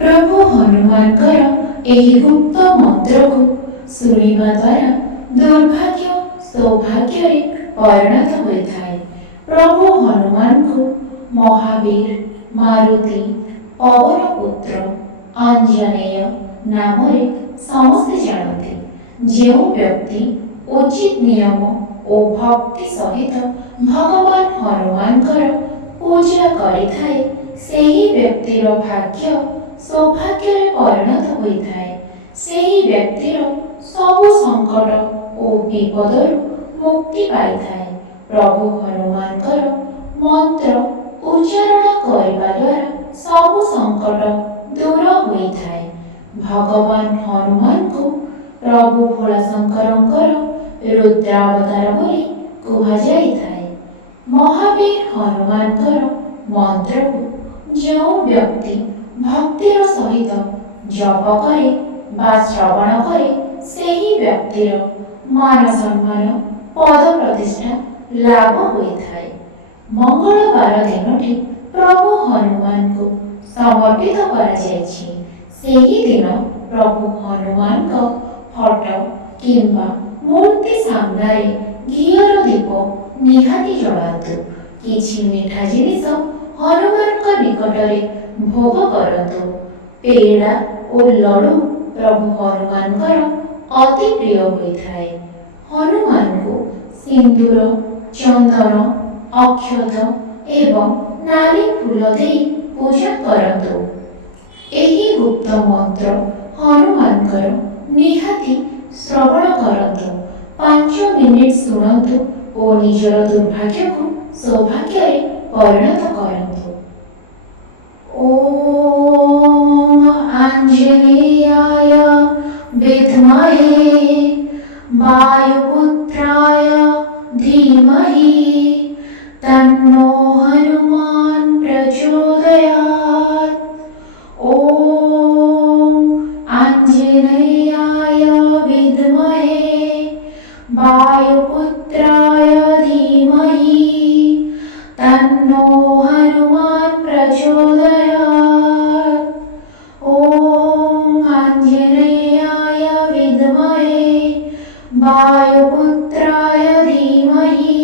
प्रभु हनुमानकर एही गुप्त मंत्र को शुणिबा द्वारा दुर्भाग्य सौभाग्य परिणत होता है। प्रभु हनुमान को महावीर, मारुति, पवन पुत्र, आंजनेय नाम समस्ते जानते। जो व्यक्ति उचित नियम और भक्ति सहित भगवान हनुमानकर पूजा करिथाए सेही व्यक्तिर भाग्य सौभाग्य परिणत होता है। सेही व्यक्तिर सबु संकट और विपदर मुक्ति पाई थाए। प्रभु हनुमानकर मंत्र उच्चारण करने द्वारा सबु संकट दूर होता है। भगवान हनुमान को प्रभु भोलाशंकर रुद्रावतार बोली कहुए। महावीर हनुमानकर मंत्र को जो व्यक्ति भक्तिर सहित जप करे बा श्रवण करे सेही व्यक्तिर मान सम्मान पद प्रतिष्ठा लाभ होता है। मंगलवार दिनटी प्रभु हनुमान को समर्पित करा जायछि। सेही दिन प्रभु हनुमान का फोटो किंबा मूर्ति सामने घीर दीप निहाती जलातु। किछि मीठा जिनिस हनुमान का निकटरे भोग करतु। पेड़ा और लड्डू प्रभु हनुमान अति प्रिय होता है। हनुमान को सिंदूर, चंदन, अक्षत एवं नाली फूल दे पूजा करतु। एही गुप्त मंत्र हनुमानकर निहाती श्रवण करतु। 5 मिनिट शुणतु और निजर दुर्भाग्य को सौभाग्य परिणत करतु। ओम आंजनेयाय विद्महे वायुपुत्राय धीमहि तन्नो हनुमान प्रचोदयात्। ओम आंजनेयाय विद्महे वायुपुत्राय धीमहि तन्नो हनुमान प्रचोदयात्। ओम आंजनेयाय विद्महे वायुपुत्राय धीमहि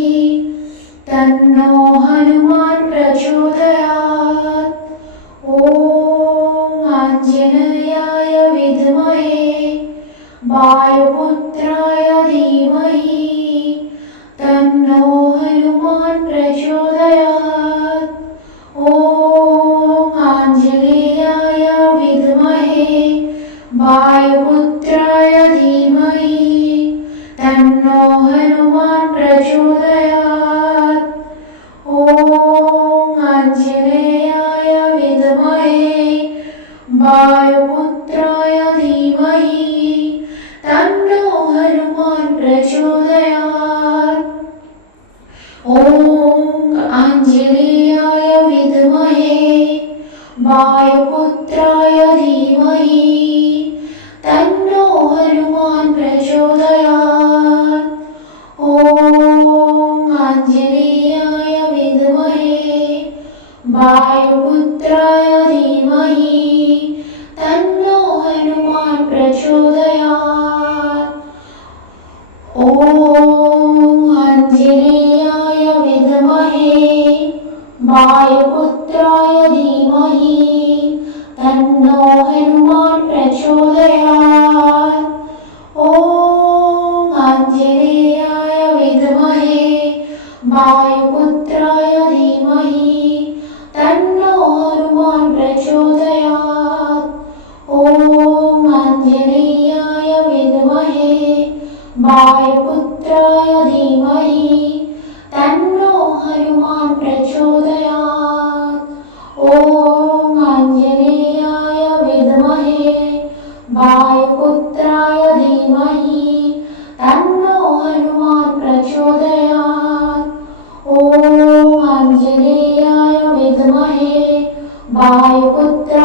तन्नो हनुमान प्रचोदयात्। ओम आंजनेयाय विद्महे वायुपुत्राय धीमहि तन्नो हनुमान प्रचोदयात्। ओम आंजनेयाय विद्महे वायुपुत्राय धीमहि तन्नो हनुमान प्रचोदयात्। ओम आंजनेयाय विद्महे वायुपुत्राय धीमहि तन्नो हनुमान प्रचोदयात्। ओम आंजनेयाय विद्महे वायुपुत्राय धीमहि तन्नो हनुमान प्रचोदयात्। ओम आंजनेयाय विद्महे वायुपुत्राय धीमहि तन्नो हनुमान प्रचोदयात्। ओम आंजनेयाय विद्महे वायुपुत्राय धीमहि तन्नो हनुमान प्रचोदयात्। ओम आंजनेयाय विद्महे वायुपुत्राय धीमहि तन्नो हनुमान प्रचोदयात्। ओम आंजनेयाय विद्महे वायुपुत्राय धीमहि तन्नो हनुमान प्रचोदयात्। ओम आंजनेयाय विद्महे वायुपुत्राय धीमहि तन्नो हनुमान प्रचोदयात्। ओम आंजनेयाय विद्महे वायुपुत्राय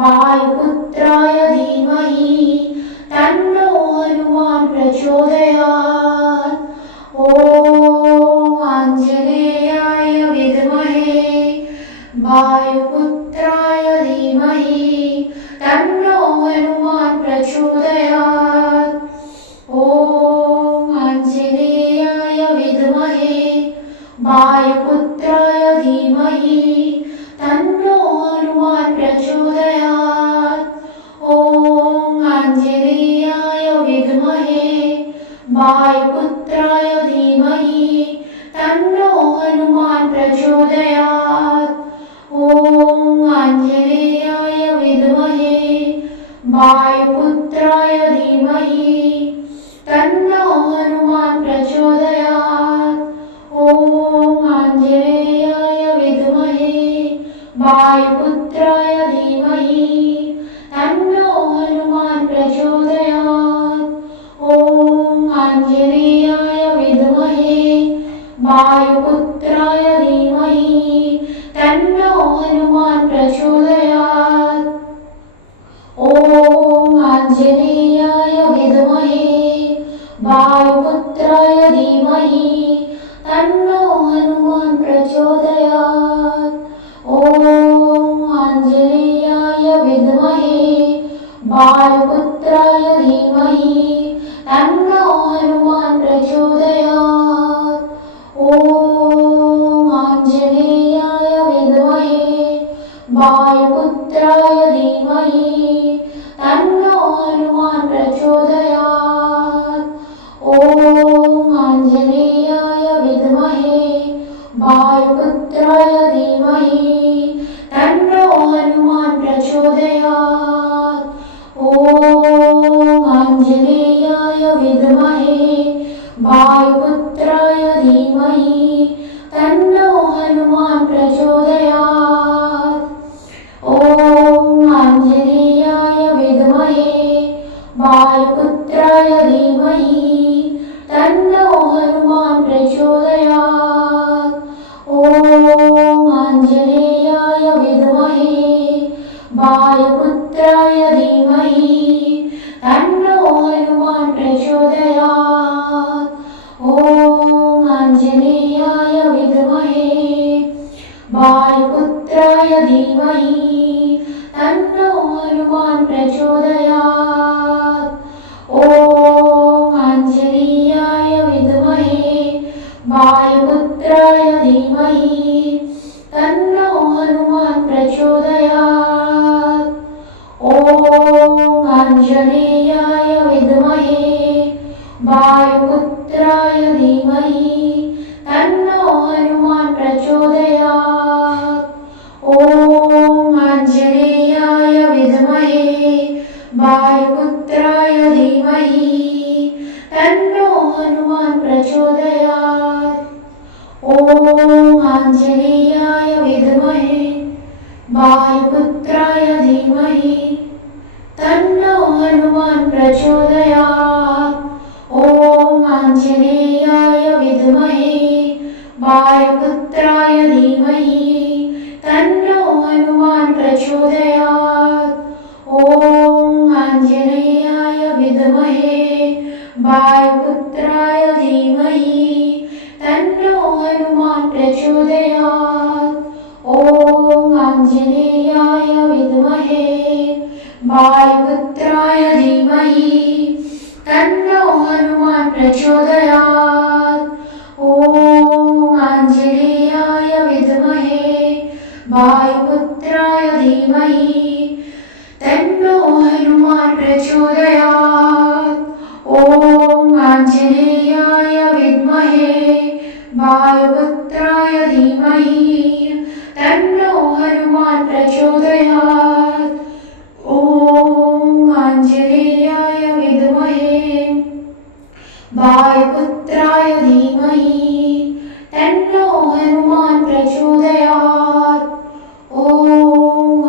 वायुपुत्राय धीमहि तन्नो हनुमान् प्रचोदयात्। ॐ आञ्जनेयाय विद्महे वायुपुत्राय धीमहि तन्नो हनुमान् प्रचोदयात्। ॐ आञ्जनेयाय विद्महे वायुपुत्राय धीमहि तन्नो हनुमान् प्रचोदयात्। ॐ आञ्जनेयाय विद्महे वायुपुत्राय धीमहि तन्नो हनुमान् प्रचोदयात्। ॐ आञ्जनेयाय विद्महे वायुपुत्राय धीमहि तन्नो हनुमान् प्रचोदयात्। ॐ आञ्जनेयाय विद्महे वायुपुत्राय धीमहि तन्नो हनुमान् प्रचोदयात्। ॐ आञ्जनेयाय विद्महे वायुपुत्राय धीमहि तन्नो हनुमान् प्रचोदयात्। ॐ आञ्जनेयाय विद्महे वायुपुत्राय धीमहि तन्नो हनुमान् प्रचोदयात्। ॐ आञ्जनेयाय विद्महे वायुपुत्राय धीमहि तन्नो हनुमान् प्रचोदयात्। ॐ आञ्जनेयाय विद्महे वायुपुत्राय धीमहि तन्नो हनुमान् प्रचोदयात्। ॐ आञ्जनेयाय विद्महे वायुपुत्राय धीमहि तन्नो हनुमान् प्रचोदयात्। ॐ आञ्जनेयाय विद्महे वायुपुत्राय धीमहि तन्नो हनुमान् प्रचोदयात्। ॐ आञ्जनेयाय विद्महे वायुपुत्राय धीमहि तन्नो हनुमान् प्रचोदयात्। ॐ आञ्जनेयाय विद्महे वायुपुत्राय धीमहि तन्नो हनुमान् प्रचोदयात्। ॐ आञ्जनेयाय विद्महे वायुपुत्राय धीमहि तन्नो हनुमान् प्रचोदयात्। ॐ आञ्जनेयाय विद्महे वायुपुत्राय धीमहि तन्नो हनुमान् प्रचोदयात्। ॐ आञ्जनेयाय विद्महे वायुपुत्राय धीमहि तन्नो हनुमान् प्रचोदयात्। ॐ आञ्जनेयाय विद्महे वायुपुत्राय धीमहि तन्नो हनुमान् प्रचोदयात्। ॐ आञ्जनेयाय विद्महे वायुपुत्राय धीमहि तन्नो हनुमान् प्रचोदयात्। ॐ आञ्जनेयाय विद्महे वायुपुत्राय धीमहि तन्नो हनुमान् प्रचोदयात्। ॐ आञ्जनेयाय विद्महे वायुपुत्राय धीमहि तन्नो हनुमान् प्रचोदयात्। ॐ आञ्जनेयाय विद्महे वायुपुत्राय धीमहि तन्नो हनुमान् प्रचोदयात्। ॐ आञ्जनेयाय विद्महे वायुपुत्राय धीमहि तन्नो हनुमान् प्रचोदयात्। ॐ आञ्जनेयाय विद्महे वायुपुत्राय धीमहि तन्नो हनुमान् प्रचोदयात्। ॐ आञ्जनेयाय विद्महे वायुपुत्राय धीमहि तन्नो हनुमान् प्रचोदयात्। ॐ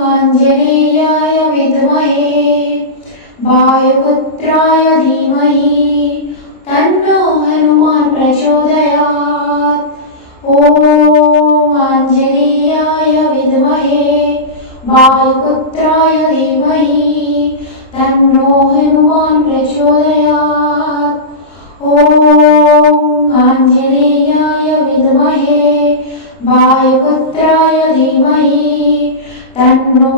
आञ्जनेयाय विद्महे वायुपुत्राय धीमहि तन्नो हनुमान् प्रचोदयात्। ॐ आञ्जनेयाय विद्महे वायुपुत्राय धीमहि तन्नो हनुमान् प्रचोदयात्। ॐ आञ्जनेयाय विद्महे वायुपुत्राय धीमहि तन्नो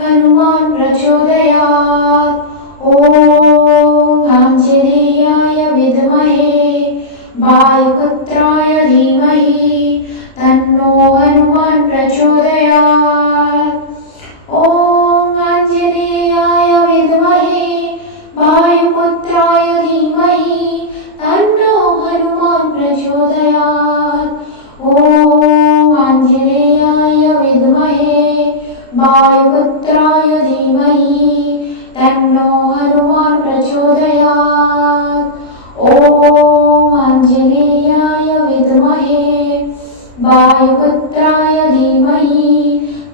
हनुमान् प्रचोदयात्। ॐ आञ्जनेयाय विद्महे वायुपुत्राय धीमहि तन्नो हनुमान् प्रचोदयात्। ॐ आञ्जनेयाय विद्महे वायुपुत्राय धीमहि तन्नो हनुमान् प्रचोदयात्। ॐ आञ्जनेयाय विद्महे वायुपुत्राय धीमहि तन्नो हनुमान् प्रचोदयात्। ॐ आञ्जनेयाय विद्महे वायुपुत्राय धीमहि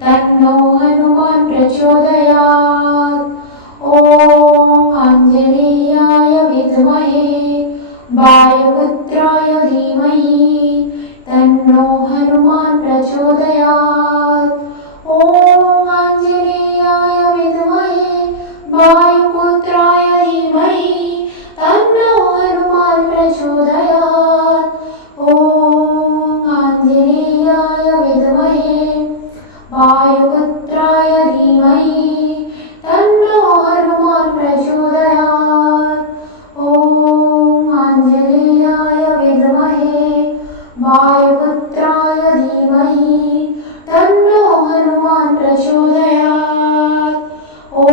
तन्नो हनुमान् प्रचोदयात्। ॐ आञ्जनेयाय विद्महे वायुपुत्राय धीमहि तन्नो हनुमान् प्रचोदयात्। ॐ आञ्जनेयाय विद्महे वायुपुत्राय धीमहि तन्नो हनुमान् प्रचोदयात्। ॐ आञ्जनेयाय विद्महे वायुपुत्राय धीमहि तन्नो हनुमान् प्रचोदयात्। ॐ आञ्जनेयाय विद्महे वायुपुत्राय धीमहि तन्नो हनुमान् प्रचोदयात्। ॐ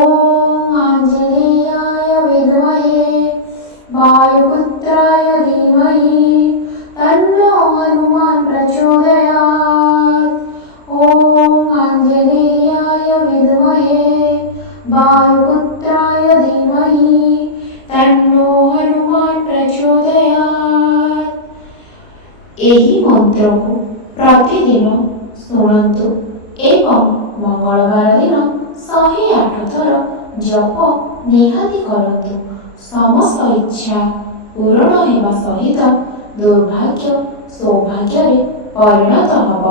आञ्जनेयाय विद्महे वायुपुत्राय धीमहि तन्नो हनुमान् प्रचोदयात्। ॐ आञ्जनेयाय विद्महे वायुपुत्राय धीमहि तन्नो हनुमान् प्रचोदयात्। ଏହି ମନ୍ତ୍ରକୁ ପ୍ରତିଦିନ ଶୁଣନ୍ତୁ ଏବଂ ମଙ୍ଗଳବାର ଦିନ 108 ଥର ଜପ ନିହାତି କରନ୍ତୁ। ସମସ୍ତ ଇଚ୍ଛା ପୂରଣ ହେବା ସହିତ ଦୁର୍ଭାଗ୍ୟ ସୌଭାଗ୍ୟରେ ପରିଣତ ହେବ।